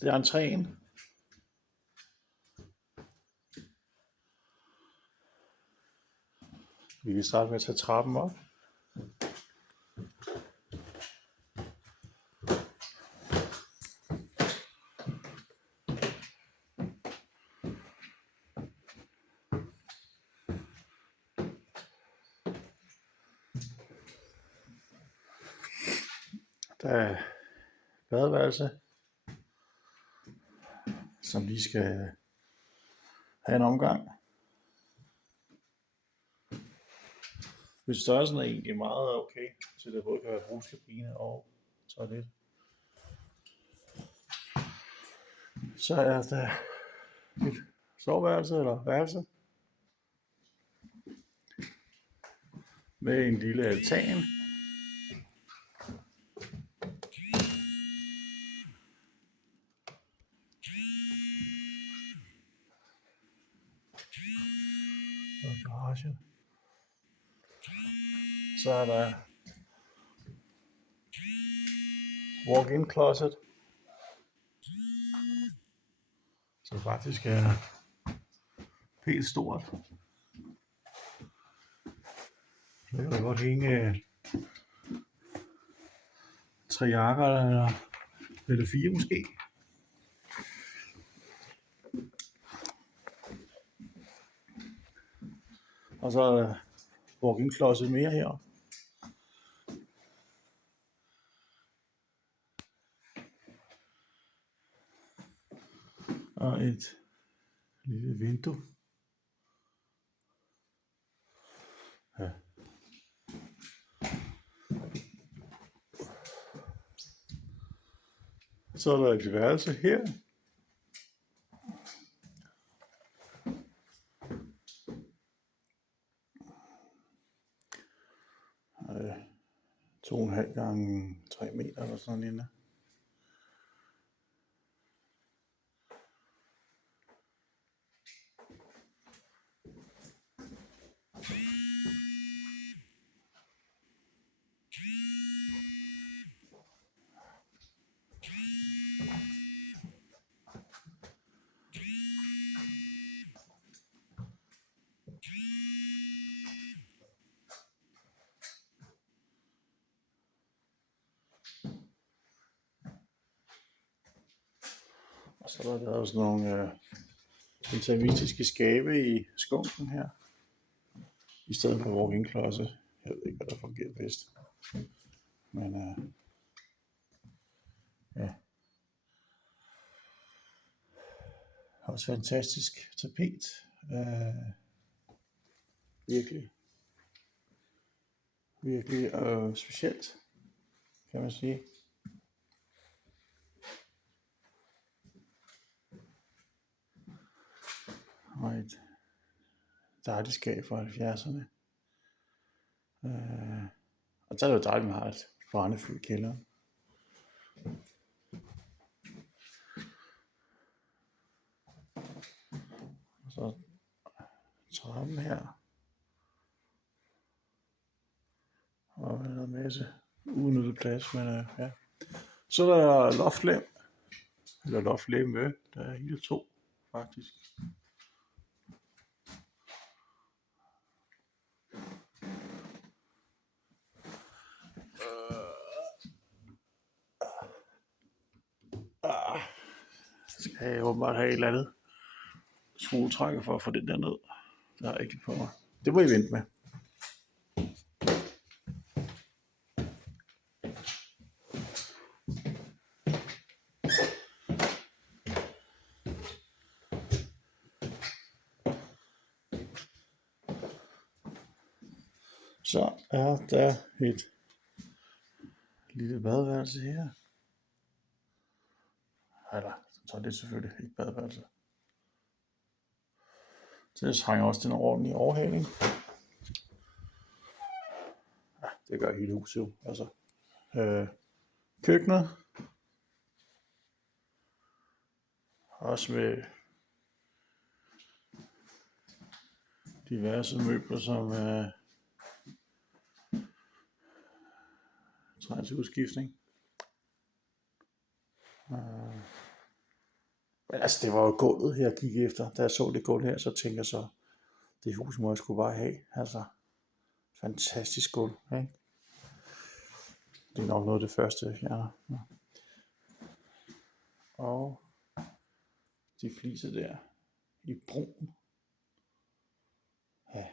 Det er entréen. Vi kan starte med at tage trappen op. Der er badeværelse, som lige skal have en omgang. Hvis størrelsen er egentlig meget okay, så det både kan være brugskabine og toilet. Så er der et soveværelse eller værelse med en lille altan. Og garage. Så er der walk-in closet, som faktisk er helt stort. Så kan der godt hænge 3 jakker eller 4 måske. Og så er der walk-in closet mere her. Og et lille vindue. Ja. Så er der et værelse her. Øh, 2,5 gange 3 meter eller sådan noget. Og så er der lavet sådan nogle interimistiske skabe i skunken her, i stedet for walk-in closet. Jeg ved ikke, hvad der fungerer bedst. Men ja. Også fantastisk tapet. Virkelig specielt, kan man sige. Og et dejligt skab fra 70'erne. Og så er det jo dejligt, at man har et brændefyr i kælderen. Og så trappen her. Og en masse uudnyttet plads, men ja. Så er der loftlem. Eller loftlemme. Der er hele 2, faktisk. Skal jeg åbenbart have et eller andet skruetrækker for at få den der ned. Der er rigtigt på mig. Det må I vente med. Så er der et lille badeværelse her. Eller, så er det selvfølgelig ikke badeværelse. Så hænger også den ordentlige overhaling. Ja, det gør hele huset jo. Altså, køkkenet. Også med diverse møbler, som trænger til udskiftning. Altså, det var jo gulvet, jeg gik efter. Da jeg så det gulv her, så tænkte jeg så, det hus må jeg sgu bare have. Altså, fantastisk gulv, ikke? Det er nok noget af det første, jeg fjerner. Ja. Og de fliser der i brun. Ja.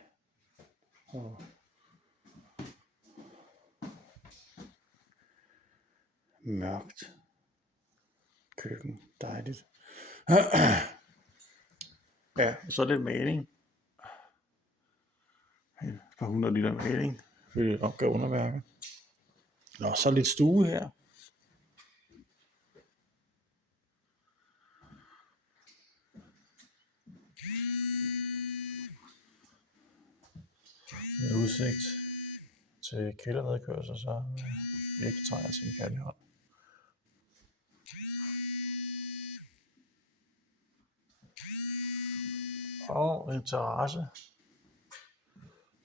Og mørkt køkken. Dejligt. Ja, og så lidt maling. Et par 100 liter maling. Vil opgave underværker. Og så lidt stue her. Med udsigt til kældernedkørsel, så ekstra træer til en kærlighed. Og en terrasse,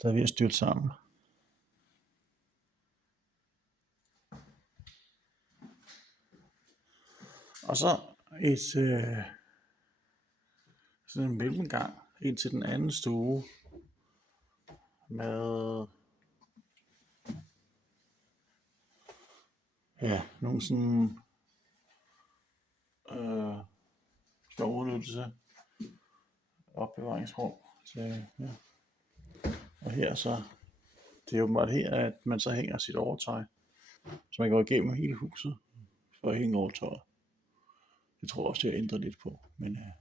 der er ved at styrte sammen. Og så sådan en mellemgang ind til den anden stue med nogle sådan sjov udnyttelse, opbevaringsrum til, ja. Og her så, det er jo meget her, at man så hænger sit overtøj, så man går igennem hele huset for at hænge overtøjet. Det tror jeg også, det har ændret lidt på, men ja.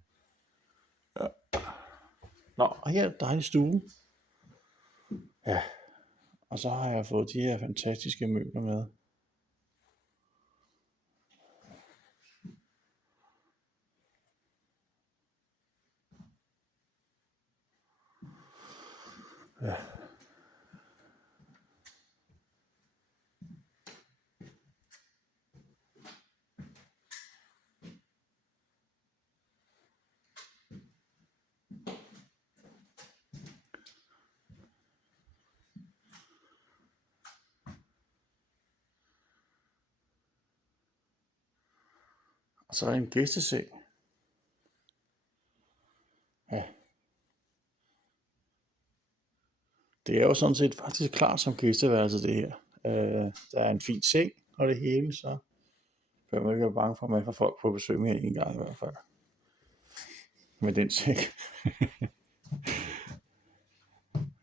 Nå, og her er en dejlig stue. Ja, og så har jeg fået de her fantastiske møbler med. Ja. Og så er en gæsteseng. Ja. Det er jo sådan set faktisk klar som gæsteværelse, det her. Der er en fin seng og det hele, så bør man ikke være bange for, at man får folk på besøg med en gang i hvert fald. Med den seng.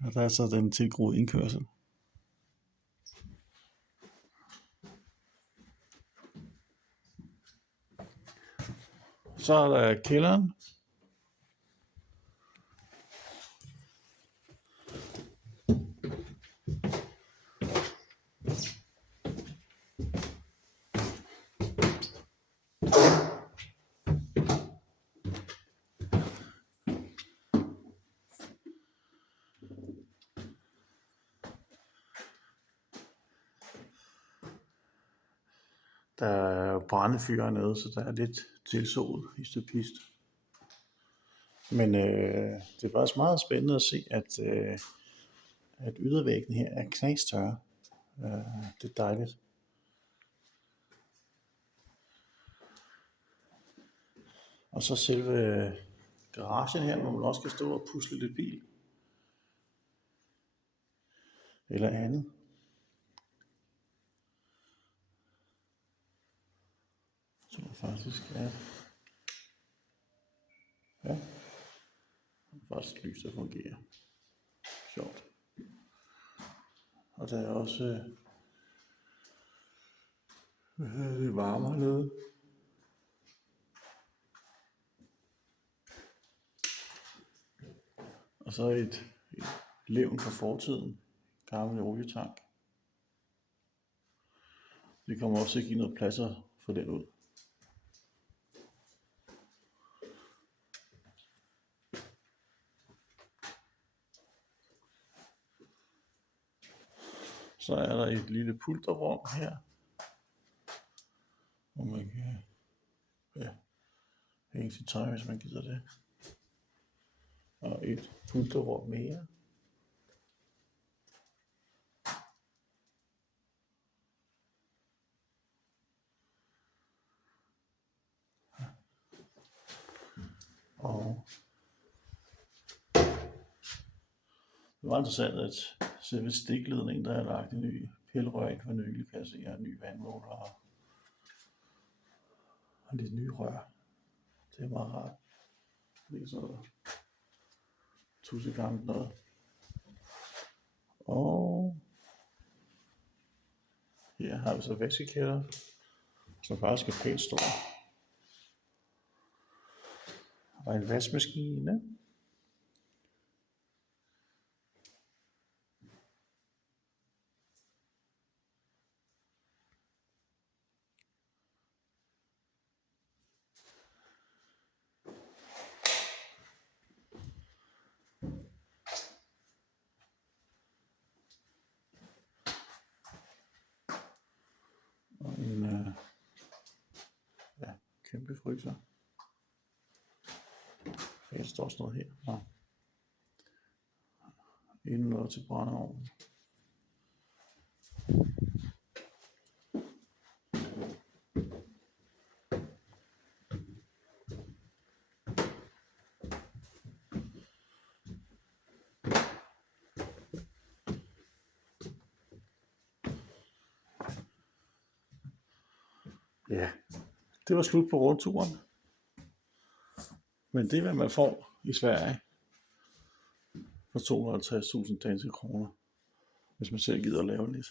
Og der er så den tilgroede indkørsel. Så er der kælderen. Der er brændefyr hernede, så der er lidt tilsået i støpist. Men det er faktisk meget spændende at se, at ydervæggen her er knastørre. Det er dejligt. Og så selve garagen her, hvor man også kan stå og pusle lidt bil. Eller andet. Så der faktisk er... Ja. Der er faktisk lys, der fungerer. Sjovt. Og der er også... det varme hernede. Og så et levn fra fortiden. Gammel olietank. Det kommer også til at give noget plads at få den ud. Så er der et lille pulterrum her, hvor man kan hænge sit tøj, hvis man gider det. Og et pulterrum mere. Og det var interessant, at selve stikledningen, der er lagt en ny pælrør ind for nylig, kan jeg se, og en ny vandmåler og lidt nye rør. Det er meget rart. Det er sådan noget tussegammelt noget. Og her har vi så vaskekætter, som faktisk er pænt stor. Og en vaskemaskine. Og en kæmpe fryser. Der står også noget her. Nå. Inden noget til brændeovnen. Ja, det var slut på rundturen. Men det er, hvad man får i Sverige for 250.000 danske kroner, hvis man selv gider at lave lidt.